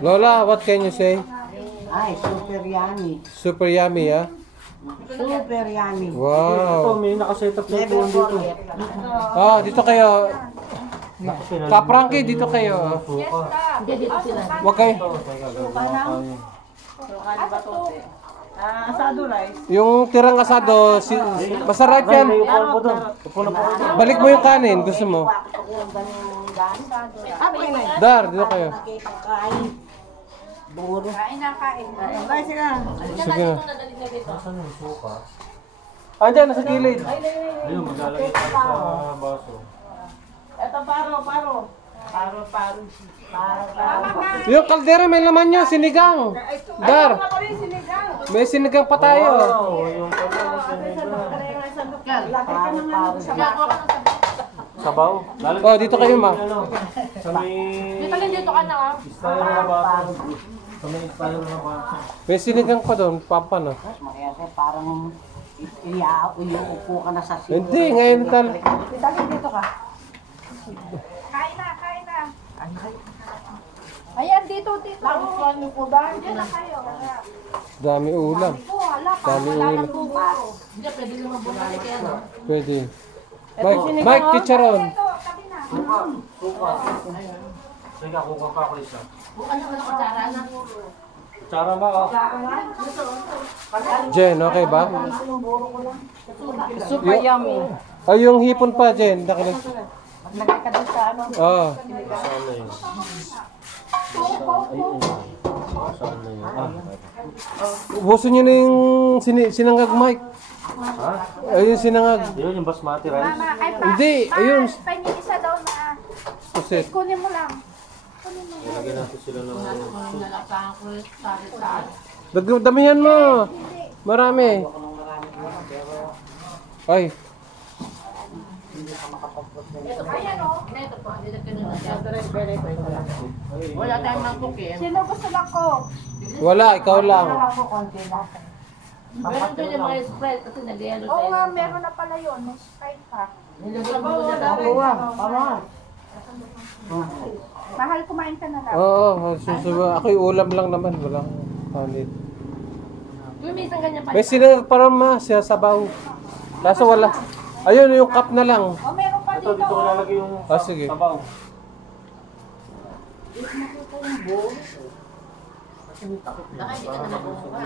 Lola, what can you say? Ay, super yummy. Super yummy, ah? Super yummy. Wow. May nakaset up na Never po dito. forget. Ah, dito kayo. Kapranky, dito kayo. Hindi, dito sila. Wag kayo. Asado rice. Yung tirang asado, masarap yan. Balik mo yung kanin, gusto mo. Dar, dito kayo. Buro. Kain na, kain. Ay, sige. Sige na. Andyan, nasa gilid. Ayun, maglalagay tayo sa baso. Ito paro. Paro. Yung kaldera may laman nyo, sinigang. Dar, may sinigang pa tayo. Wow, yung sabaw. Oh, dito kayo, ma. Sa may... Dito ka na, ah. Style na baso. Sa may style na baso. May sinigang pa doon, papa na. Parang upo ka na sa sito. Hindi, ngayon Dito ka. Kain na. Ayan, dito. Laguan niyo po ba? Diyan na kayo. Dami ulam. Wala pa. Dami Wala ulam. na bukas. Hindi, pwede naman bumalik yan, no? Pwede. Mike, chicharon. Ito, tabi na. Suka. Sige, kukuha pa ako isa. Bukan naman ang kutsara na. Kutsara ba ka? Jen, okay ba? Super yummy. Ay, yung hipon pa, Jen. Nakinig. Lagay ka doon sa ano. Oo. Sana yun. Sana yun. Ubusin nyo na yung sinangag, Mike. Ha? Ayun, sinangag. Yun, yung basmati rice. Mama, ay pa. Hindi, ayun. Pahingin isa daw na. Pusit. Kunin mo lang. Ilagay natin sila ng... Damihan mo. Marami. Ay. Ayan, o. Wala tayong mangkukin. Sino gusto lang ko? Wala, ikaw lang. Meron doon yung mga Sprite kasi nag-yelo sa Oo nga, ilo. meron na pala yun. May Sprite pa. Nilagyan mo na daw. Mahal, kumain ka na lang. Oo, susuba. Ako yung ulam lang naman. Wala. Panit. Yung may isang ganyan pa. May sinangag parang siya sabaw. Kaso wala. Ayun, yung cup na lang. O, meron pa Ito, dito ko lalagay yung Ah, sige. sabaw. Baka hindi ka na mabubuka.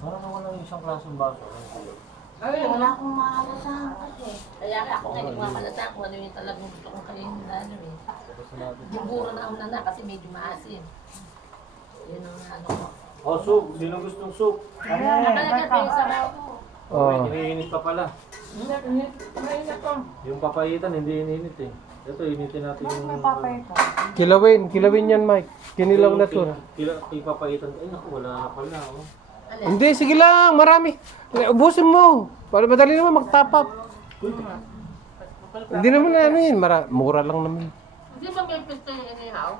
Parang nawala yung isang klaseng baso. Wala akong maalasahan kasi. Kaya ako nga hindi mamalasa kung ano yung talagang gusto kong kainin na ano eh. Yung buro na una na kasi medyo maasim. Yun ang ano ko. Oh, soup. Sino gustong soup? Nakalagay pa yung sabaw. Okay, Oh. iniinit pa pala. Yung papayitan, hindi iniinit eh. Ito, initin natin yung... Kilawin yan, Mike. Kinilaw na to. Ipapayitan. Ay, naku, wala na pala. Oh. Hindi, sige lang. Marami. Ubusin mo. Para madali naman mag-top up. Hindi naman na ano yun. Mura lang naman. Hindi ba may pisto yung inihaw?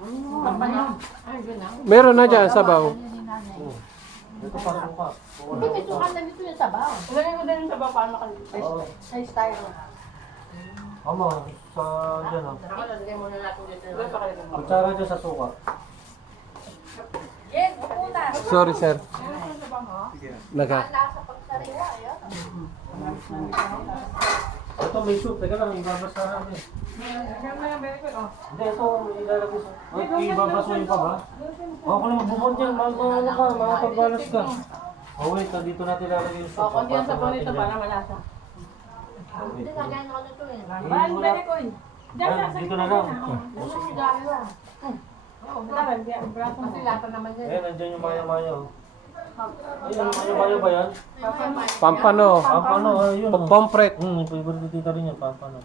Ay, yun na. Meron na dyan, sabaw. Ito pa, suka. Hindi, may sukan na nito yung sabaw. Ilagay ko din yung sabaw paano ka sa style. Ama, sa dyan ah. Nakalagay muna natin dito. Kutsara dyan sa suka. Yes, upo na. Sorry, sir. Naga. Nasa pagsariwa, ayun. Ito may soup. Teka lang, ibabasa namin. Hindi, ito ilalagay sa... Ay, ibabasuin pa ba? Ako lang magbubot yan. Ano ka, makapagbalas ka. Oh wait, dito natin ilalagay yung soup. Konti ang sabaw nito para malasa. Hindi, lagayan ako nito eh. Mahal, balik ko eh. Dito na lang. Kasi lata naman yan. Eh, nandiyan yung maya-maya. Oh. Ay, yung maya-maya ba yan? Pampano. Pampano, ayun. Pompret. Favorite tita rin yan, pampano.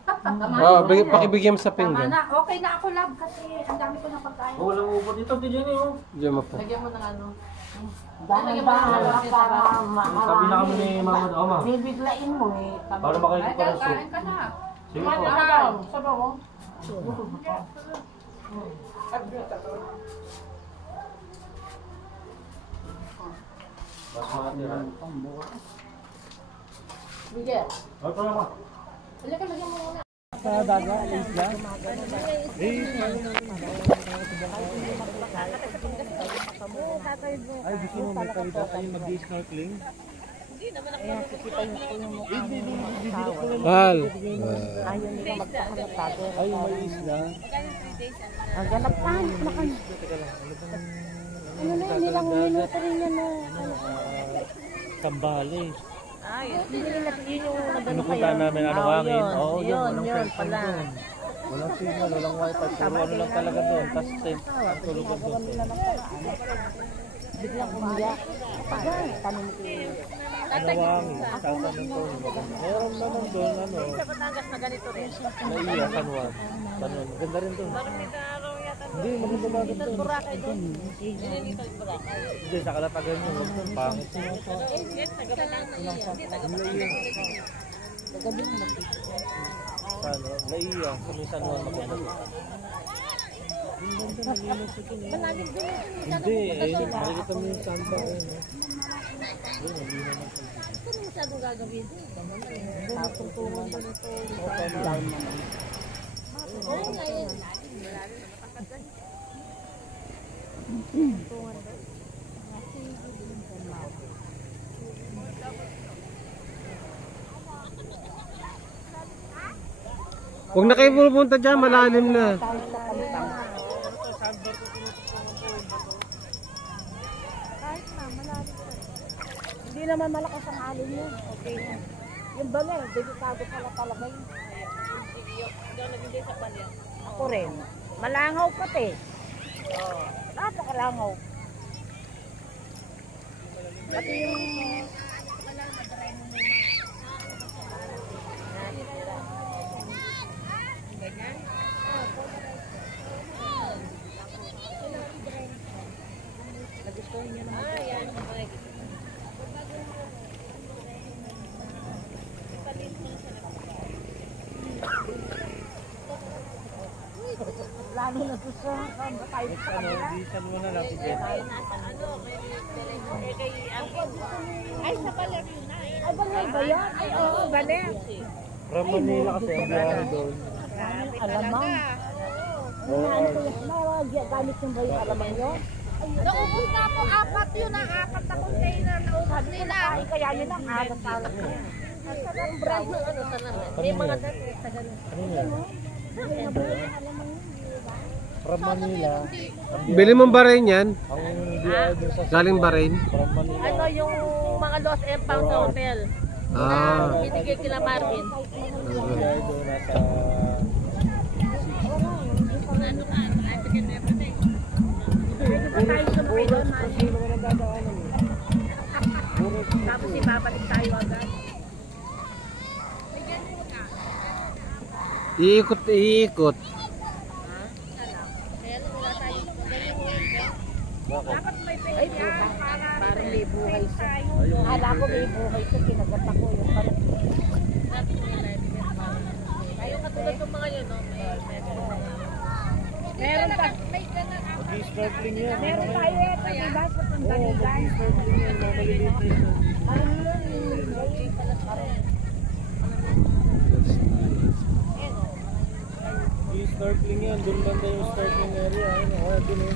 Pakibigyan mo sa pinggan. Na, okay na ako lab kasi ang dami ko na pagkain. Oh, walang ubod dito, Tijeni, oh. Diyan mo po. Lagyan mo ng ano. Dahil ba para Sabi na kami ni Mama Oma. bibiglain mo eh. Para makain ko ng soup. Kain ka na. Sige po. Sabaw mo. Basmati rice. Bigyan. Ay, pala ma. Lagyan mo muna. sa dagat, isla. Ay, gusto mo may kalida kayo mag-snorkeling? Mahal. Ayaw nila magpapalatago. Ay, may isla. Ang galapang. Ano na yun, nilang minuto rin yan na. Sambales. Hindi nila yun yung nagano Pinupunta namin ano hangin. Oo, yun. Yun, Walang yun cellphone pala. doon. Walang signal, walang wifi. Puro ano lang talaga doon. Tapos tent. Ang tulugan doon. Biglang umiyak. Yan, tanong ko. Ano hangin? Tatanong ko. Meron naman doon, ano. Batangas na ganito rin. Naiya, San Juan. San Juan. Ganda rin doon. Hindi, maganda dagat doon. Boracay doon. Hindi, sa Kalatagan yun. Huwag doon, pangit. Ano, naiya. Sa may San Juan, maganda doon. Hindi, eh, makikita mo yung sandbar. Ano masyadong gagawin? Tutulungan mo nito. Oo, ngayon. Huwag na kayo pupunta dyan, malalim na. Hindi naman malakas ang alon yun. Okay na. Yung baler, delikado pala talaga yun. Ako rin. Malangaw pati. Napakalangaw. Pati yung... Nagustuhan niya naman. Lalo na to sa tayo sa kanila. Di San Juan na lang. Ay, sa Baler yun na. Ay, Baler ba yan? Ay, oo, Baler. From Manila kasi ang biyahe doon. Alamang. Ano ko yung gamit yung ba yung alamang yun? Naubos na po, apat yun ang apat na container na ubos nila. Ay, kaya yun ang apat na ang brand ng ano sa naman. May mga dati sa ganun. Ano yan? From Manila. Bili mong Bahrain yan. Ang biyahe doon sa Galing Bahrain. from Manila. Ano yung mga lost and found sa hotel? Ah. Binigay kila Marvin. Ang biyahe doon nasa... Ano ka? African everything. Tayo sa mga doon, Kasi naman ang dadaanan eh. tapos ibabalik tayo agad. Iikot, iikot. Ay, parang may buhay siya. Akala ko may buhay siya, kinagat ako yung parang... Yung katulad ng mga yun, no? Meron pa. Mag-snorkeling yan. Meron tayo ito, diba? Sa Tundaligan. Mag-snorkeling yan. Mga maliliit na yun. Snorkeling yan, doon banda yung snorkeling area. Ayun, kaya doon eh.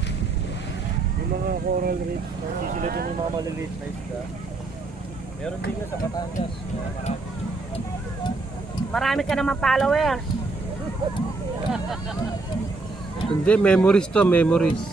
Yung mga coral reefs, hindi sila doon yung mga maliliit na isda. Meron din yan sa Batangas. Marami ka naman followers. Hindi, memories to, memories.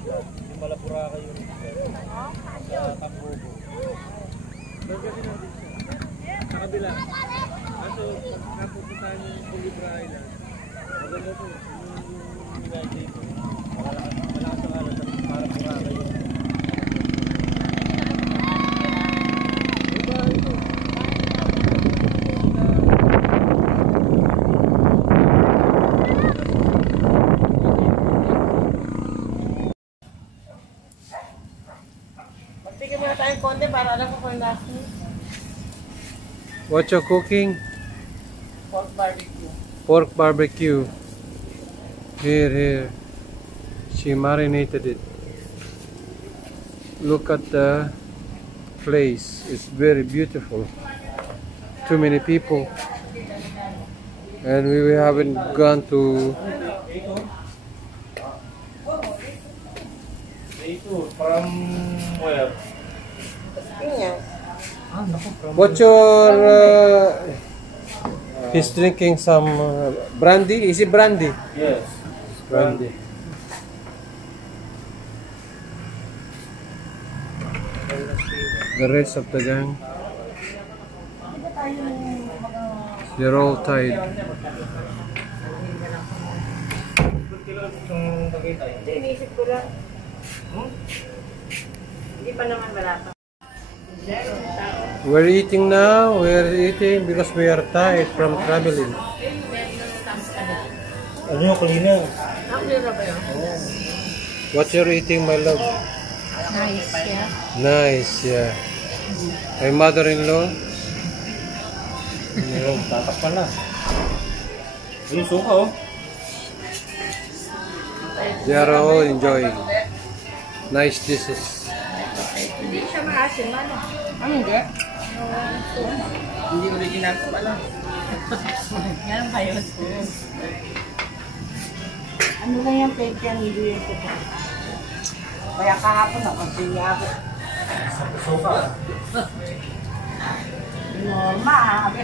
Yung Malapuraka yun. Sa Tambogo. Doon kasi nandun siya. Sa kabila. Kaso, napupuntahan yung Culebra Island. Maganda po. Yung United po. Malakas ang alam sa Malapuraka yun. muna tayong konti para alam ko kung last meal. What you cooking? Pork barbecue. Pork barbecue. Here. She marinated it. Look at the place. It's very beautiful. Too many people. And we haven't gone to... From where? Piñas. What's your... he's drinking some brandy. Is it brandy? Yes. Brandy. The rest of the gang, they're all tired. Hindi, inisip ko lang. Hindi pa naman wala pa. We're eating now. We're eating because we are tired from traveling. Ano yung cleaner? What you're eating, my love? Nice, yeah. Nice, yeah. My mother-in-law. Tatak pa na. Yung suka oh. They are all enjoying. Nice dishes. Hindi siya maasin, ano? Ano hindi? Hindi original ko pala. Ganun ba yun? Ano lang yung fake yung ingredients ko? Kaya kahapon napansin niya ako. Suka. Norma, habi.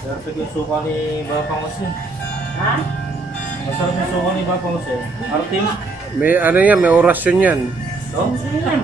Masarap yung suka ni Bapang Osin. Ha? Masarap yung suka ni Bapang Osin. Artim. May ano yan, may orasyon yan. No? Sino yan?